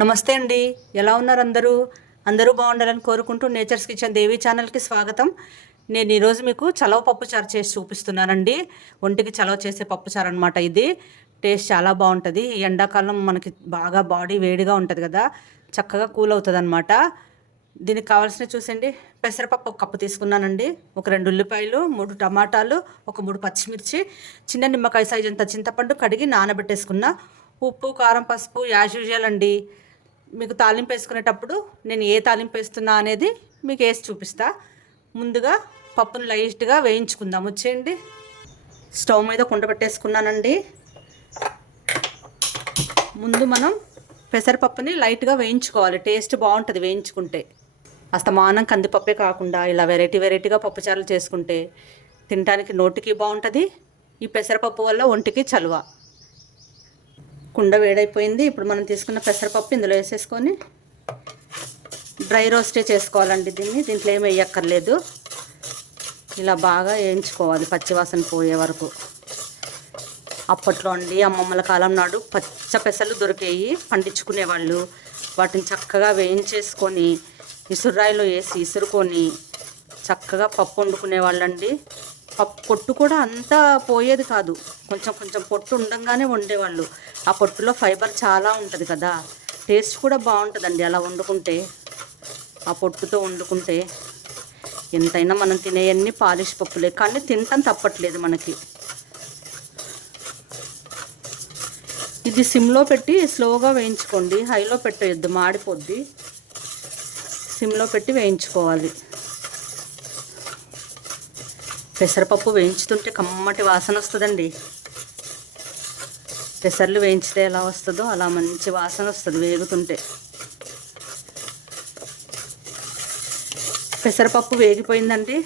నమస్తే అండి. ఎలా ఉన్నారు అందరూ? అందరూ బాగుండాలని కోరుకుంటూ నేచర్స్ కిచెన్ దేవి ఛానల్కి స్వాగతం. నేను ఈరోజు మీకు చలవ పప్పుచారు చేసి చూపిస్తున్నానండి. ఒంటికి చలవ చేసే పప్పుచారు అనమాట ఇది. టేస్ట్ చాలా బాగుంటుంది. ఈ ఎండాకాలం మనకి బాగా బాడీ వేడిగా ఉంటుంది కదా, చక్కగా కూల్ అవుతుంది అనమాట. దీనికి కావాల్సిన చూసండి, పెసరపప్పు ఒక కప్పు తీసుకున్నానండి, ఒక 2 ఉల్లిపాయలు, 3 టమాటాలు, ఒక 3 పచ్చిమిర్చి, చిన్న నిమ్మకాయ సైజు అంత చింతపండు కడిగి నానబెట్టేసుకున్న, ఉప్పు కారం పసుపు యాజ్ యూజువల్ అండి. మీకు తాలింపు వేసుకునేటప్పుడు నేను ఏ తాలింపు వేస్తున్నా అనేది మీకు వేసి చూపిస్తా. ముందుగా పప్పును లైట్గా వేయించుకుందాం. వచ్చేయండి, స్టవ్ మీద కుండ పెట్టేసుకున్నానండి. ముందు మనం పెసరపప్పుని లైట్గా వేయించుకోవాలి, టేస్ట్ బాగుంటుంది వేయించుకుంటే. అస్తమానం కందిపప్పే కాకుండా ఇలా వెరైటీగా పప్పుచారులు చేసుకుంటే తినడానికి నోటికి బాగుంటుంది. ఈ పెసరపప్పు వల్ల ఒంటికి చలువ. కుండ వేడైపోయింది. ఇప్పుడు మనం తీసుకున్న పెసరపప్పు ఇందులో వేసేసుకొని డ్రై రోస్టే చేసుకోవాలండి. దీంట్లో ఏమి వేయక్కర్లేదు. ఇలా బాగా వేయించుకోవాలి పచ్చివాసన పోయే వరకు. అప్పట్లో అండి అమ్మమ్మల కాలం నాడు పచ్చ పెసలు దొరికేవి, పండించుకునేవాళ్ళు. వాటిని చక్కగా వేయించేసుకొని ఇసురాయిలో వేసి ఇసురుకొని చక్కగా పప్పు వండుకునేవాళ్ళండి. పప్పు పొట్టు కూడా అంతా పోయేది కాదు, కొంచెం పొట్టు ఉండంగానే వండేవాళ్ళు. ఆ పొట్టులో ఫైబర్ చాలా ఉంటుంది కదా, టేస్ట్ కూడా బాగుంటుందండి అలా వండుకుంటే. ఆ పొట్టుతో వండుకుంటే ఎంతైనా మనం తినేవన్నీ పాలిష్ పప్పులే, కానీ తినటం తప్పట్లేదు మనకి. ఇది సిమ్లో పెట్టి స్లోగా వేయించుకోండి, హైలో పెట్టేయద్దు, మాడిపోద్ది. సిమ్లో పెట్టి వేయించుకోవాలి. పెసరపప్పు వేయించుతుంటే కమ్మటి వాసన వస్తుందండి. పెసర్లు వేయించితే ఎలా వస్తుందో అలా మంచి వాసన వస్తుంది వేగుతుంటే. పెసరపప్పు వేగిపోయిందండి.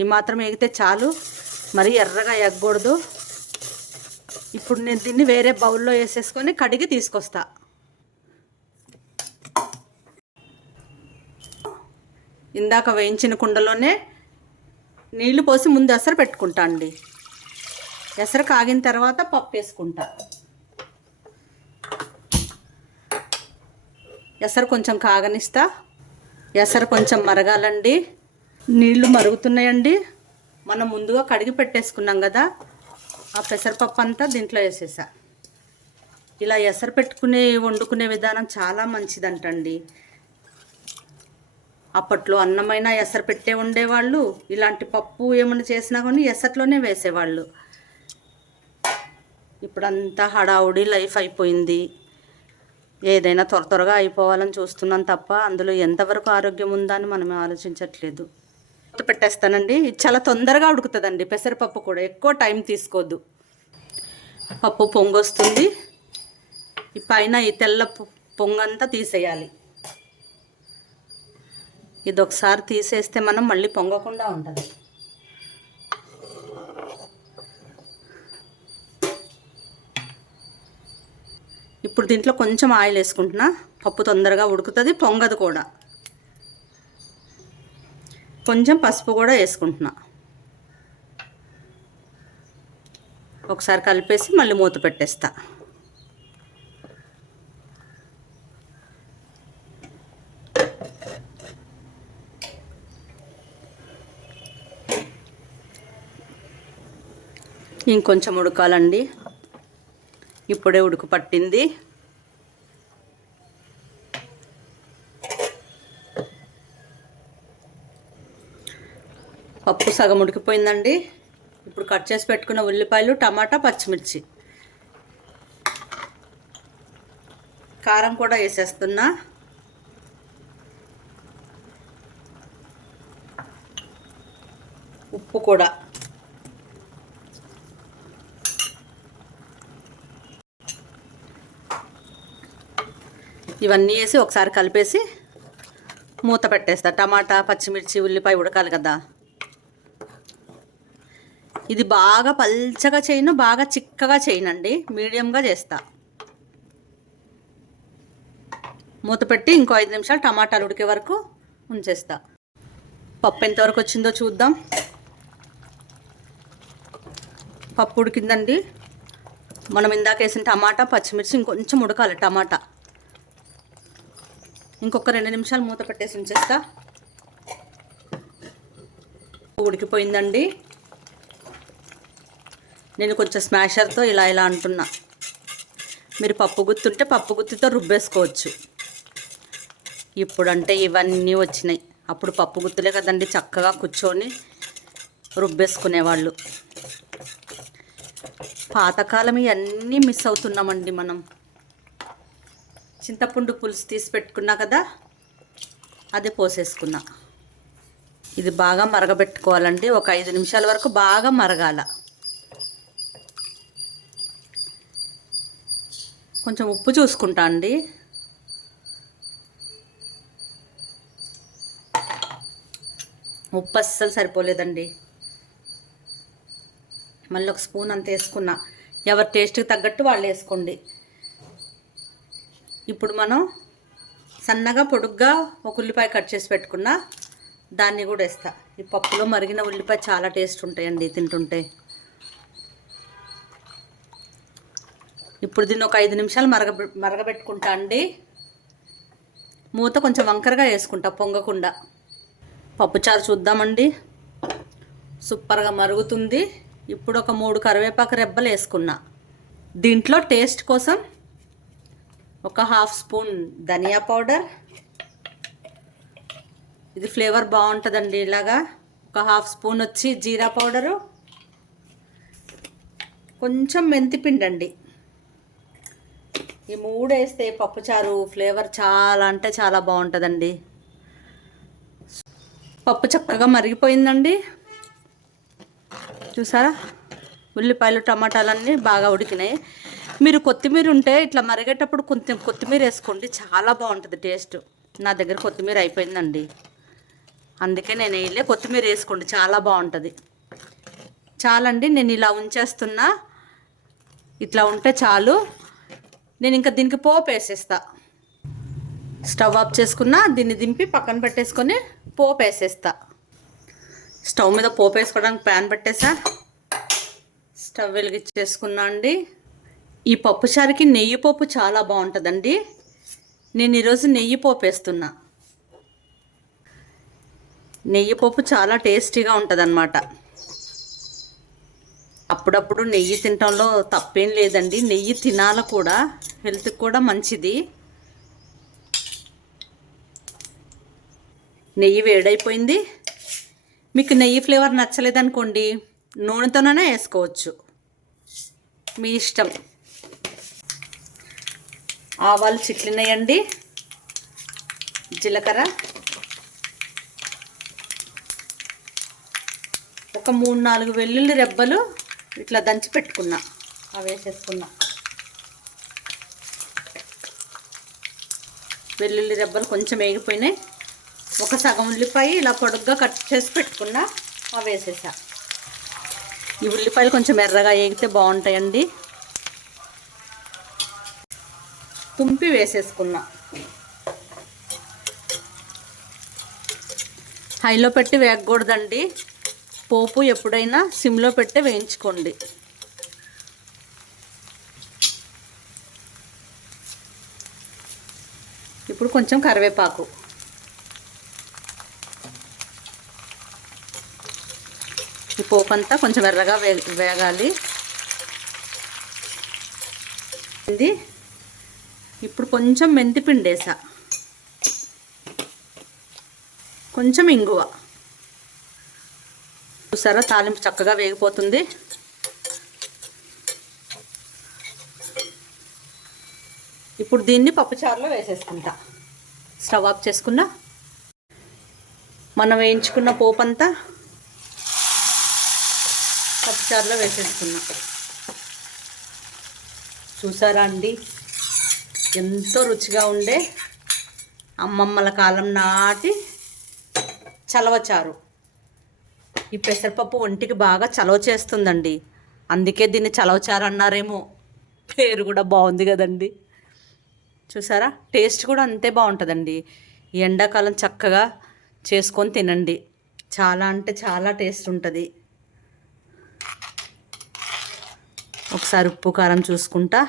ఈ మాత్రం వేగితే చాలు, మరీ ఎర్రగా ఎగ్గకూడదు. ఇప్పుడు నేను దీన్ని వేరే బౌల్లో వేసేసుకొని కడిగి తీసుకొస్తా. ఇందాక వేయించిన కుండలోనే నీళ్లు పోసి ముందు ఎసరు పెట్టుకుంటా అండి. ఎసరు కాగిన తర్వాత పప్పు వేసుకుంటా. ఎసరు కొంచెం కాగనిస్తా. ఎసరు కొంచెం మరగాలండి. నీళ్లు మరుగుతున్నాయండి. మనం ముందుగా కడిగి పెట్టేసుకున్నాం కదా, ఆ పెసరపప్పు అంతా దీంట్లో వేసేసా. ఇలా ఎసరు పెట్టుకునే వండుకునే విధానం చాలా మంచిదంటండి. అప్పట్లో అన్నమైనా ఎసరు పెట్టే ఉండేవాళ్ళు. ఇలాంటి పప్పు ఏమైనా చేసినా కానీ ఎసట్లోనే వేసేవాళ్ళు. ఇప్పుడంతా హడావుడి లైఫ్ అయిపోయింది. ఏదైనా త్వరగా అయిపోవాలని చూస్తున్నాం తప్ప అందులో ఎంతవరకు ఆరోగ్యం ఉందా అని మనం ఆలోచించట్లేదు. పెట్టేస్తానండి. ఇది చాలా తొందరగా ఉడుకుతుందండి. పెసరపప్పు కూడా ఎక్కువ టైం తీసుకోవద్దు. పప్పు పొంగొస్తుంది. ఈ పైన ఈ తెల్ల పొంగంతా తీసేయాలి. ఇది ఒకసారి తీసేస్తే మనం మళ్ళీ పొంగకుండా ఉంటుంది. ఇప్పుడు దీంట్లో కొంచెం ఆయిల్ వేసుకుంటున్నా. పప్పు తొందరగా ఉడుకుతుంది, పొంగదు కూడా. కొంచెం పసుపు కూడా వేసుకుంటున్నా. ఒకసారి కలిపేసి మళ్ళీ మూత పెట్టేస్తా. ఇంకొంచెం ఉడకాలండి. ఇప్పుడే ఉడుకు పట్టింది. పప్పు సగం ఉడికిపోయిందండి. ఇప్పుడు కట్ చేసి పెట్టుకున్న ఉల్లిపాయలు, టమాటా, పచ్చిమిర్చి, కారం కూడా వేసేస్తున్నా. ఉప్పు కూడా. ఇవన్నీ వేసి ఒకసారి కలిపేసి మూత పెట్టేస్తా. టమాటా, పచ్చిమిర్చి, ఉల్లిపాయ ఉడకాలి కదా. ఇది బాగా పల్చగా చేయను, బాగా చిక్కగా చేయనండి, మీడియంగా చేస్తా. మూత పెట్టి ఇంకో 5 నిమిషాలు టమాటాలు ఉడికే వరకు ఉంచేస్తా. పప్పు ఎంతవరకు వచ్చిందో చూద్దాం. పప్పు ఉడికిందండి. మనం ఇందాక వేసిన టమాటా, పచ్చిమిర్చి ఇంకొంచెం ఉడకాలి. టమాటా ఇంకొక 2 నిమిషాలు మూత పెట్టేసి ఉంచేస్తా. ఉడికిపోయిందండి. నేను కొంచెం స్మాషర్తో ఇలా ఇలా అంటున్నా. మీరు పప్పు గుత్తుంటే పప్పు గుత్తితో రుబ్బేసుకోవచ్చు. ఇప్పుడంటే ఇవన్నీ వచ్చినాయి. అప్పుడు పప్పు గుత్తులే కదండి, చక్కగా కూర్చొని రుబ్బేసుకునేవాళ్ళు. పాతకాలం ఇవన్నీ మిస్ అవుతున్నామండి మనం. చింతపండు పులుసు తీసి పెట్టుకున్నా కదా, అదే పోసేసుకున్నా. ఇది బాగా మరగబెట్టుకోవాలండి. ఒక 5 నిమిషాల వరకు బాగా మరగాల. కొంచెం ఉప్పు చూసుకుంటా అండి. ఉప్పు అస్సలు సరిపోలేదండి. మళ్ళీ ఒక స్పూన్ అంత వేసుకున్నా. ఎవరి టేస్ట్కి తగ్గట్టు వాళ్ళు వేసుకోండి. ఇప్పుడు మనం సన్నగా పొడుగ్గా ఒక ఉల్లిపాయ కట్ చేసి పెట్టుకున్నా, దాన్ని కూడా వేస్తా. ఈ పప్పులో మరిగిన ఉల్లిపాయ చాలా టేస్ట్ ఉంటాయండి తింటుంటే. ఇప్పుడు దీన్ని ఒక 5 నిమిషాలు మరగబెట్టుకుంటా అండి. మూత కొంచెం వంకరగా వేసుకుంటా, పొంగకుండా. పప్పుచారు చూద్దామండి. సూపర్గా మరుగుతుంది. ఇప్పుడు ఒక 3 కరివేపాకు రెబ్బలు వేసుకున్నా. దీంట్లో టేస్ట్ కోసం ఒక 1/2 స్పూన్ ధనియా పౌడర్. ఇది ఫ్లేవర్ బాగుంటుందండి. ఇలాగా ఒక 1/2 స్పూన్ వచ్చి జీరా పౌడరు, కొంచెం మెంతిపిండి అండి. ఈ 3 వేస్తే పప్పుచారు ఫ్లేవర్ చాలా అంటే చాలా బాగుంటుందండి. పప్పు చక్కగా మరిగిపోయిందండి. చూసారా, ఉల్లిపాయలు టమాటాలన్నీ బాగా ఉడికినాయి. మీరు కొత్తిమీర ఉంటే ఇట్లా మరిగేటప్పుడు కొంచెం కొత్తిమీర వేసుకోండి, చాలా బాగుంటుంది టేస్ట్. నా దగ్గర కొత్తిమీర అయిపోయిందండి, అందుకే నేను వేయలే. కొత్తిమీర వేసుకోండి, చాలా బాగుంటుంది. చాలండి, నేను ఇలా ఉంచేస్తున్నా. ఇట్లా ఉంటే చాలు. నేను ఇంకా దీనికి పోపు వేసేస్తా. స్టవ్ ఆఫ్ చేసుకున్నా, దీన్ని దింపి పక్కన పెట్టేసుకొని పోపు వేసేస్తా. స్టవ్ మీద పోపు వేసుకోవడానికి ప్యాన్ పెట్టేసా. స్టవ్ వెలిగించేసుకున్నా అండి. ఈ పప్పుచారుకి నెయ్యి పోపు చాలా బాగుంటుందండి. నేను ఈరోజు నెయ్యి పోపు వేస్తున్నా. నెయ్యి పోపు చాలా టేస్టీగా ఉంటుంది అన్నమాట. అప్పుడప్పుడు నెయ్యి తినటంలో తప్పేం లేదండి. నెయ్యి తినాలి కూడా, హెల్త్కి కూడా మంచిది. నెయ్యి వేడైపోయింది. మీకు నెయ్యి ఫ్లేవర్ నచ్చలేదనుకోండి, నూనెతోనే వేసుకోవచ్చు, మీ ఇష్టం. ఆవాలు చిట్లినాయండి, జీలకర్ర, ఒక 3-4 వెల్లుల్లి రెబ్బలు ఇట్లా దంచి పెట్టుకున్నా, అవి వేసేసుకున్నా. వెల్లుల్లి రెబ్బలు కొంచెం వేగిపోయినాయి. ఒక సగం ఉల్లిపాయ ఇలా పొడుగ్గా కట్ చేసి పెట్టుకున్నా, అవి వేసేసా. ఈ ఉల్లిపాయలు కొంచెం ఎర్రగా వేగితే బాగుంటాయండి. తుంపి వేసేసుకున్నా. హైలో పెట్టి వేగకూడదండి. పోపు ఎప్పుడైనా సిమ్లో పెట్టి వేయించుకోండి. ఇప్పుడు కొంచెం కరివేపాకు, ఈ పోపు అంతా కొంచెం ఎర్రగా వేగాలి. ఇప్పుడు కొంచెం మెంతిపిండి వేసా, కొంచెం ఇంగువ. చూసారా, తాలింపు చక్కగా వేగిపోతుంది. ఇప్పుడు దీన్ని పప్పుచారులో వేసేసుకుంటా. స్టవ్ ఆఫ్ చేసుకున్నా. మనం వేయించుకున్న పోపు అంతా పప్పుచారులో వేసేసుకున్నా. చూసారా అండి, ఎంతో రుచిగా ఉండే అమ్మమ్మల కాలం నాటి చలవచారు. ఈ పెసరపప్పు ఒంటికి బాగా చలవ చేస్తుందండి, అందుకే దీన్ని చలవచారు అన్నారేమో. పేరు కూడా బాగుంది కదండి. చూసారా, టేస్ట్ కూడా అంతే బాగుంటుందండి. ఈ ఎండాకాలం చక్కగా చేసుకొని తినండి, చాలా అంటే చాలా టేస్ట్ ఉంటుంది. ఒకసారి ఉప్పు కారం చూసుకుంటా.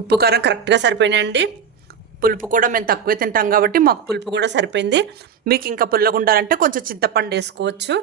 ఉప్పు కారం కరెక్ట్గా సరిపోయినాయండి. పులుపు కూడా మేము తక్కువే తింటాం కాబట్టి మాకు పులుపు కూడా సరిపోయింది. మీకు ఇంకా పుల్లగా ఉండాలంటే కొంచెం చింతపండు వేసుకోవచ్చు.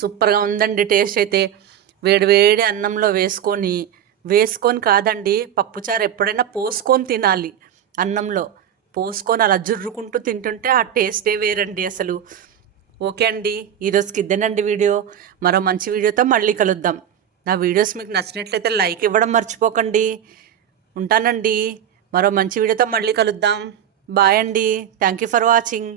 సూపర్గా ఉందండి టేస్ట్ అయితే. వేడి వేడి అన్నంలో వేసుకొని కాదండి, పప్పుచారు ఎప్పుడైనా పోసుకొని తినాలి. అన్నంలో పోసుకొని అలా జుర్రుకుంటూ తింటుంటే ఆ టేస్టే వేరండి అసలు. ఓకే అండి, ఈరోజుకి ఇదేనండి వీడియో. మరో మంచి వీడియోతో మళ్ళీ కలుద్దాం. నా వీడియోస్ మీకు నచ్చినట్లయితే లైక్ ఇవ్వడం మర్చిపోకండి. ఉంటానండి. మరో మంచి వీడియోతో మళ్ళీ కలుద్దాం. బాయ్ అండి. Thank you for watching.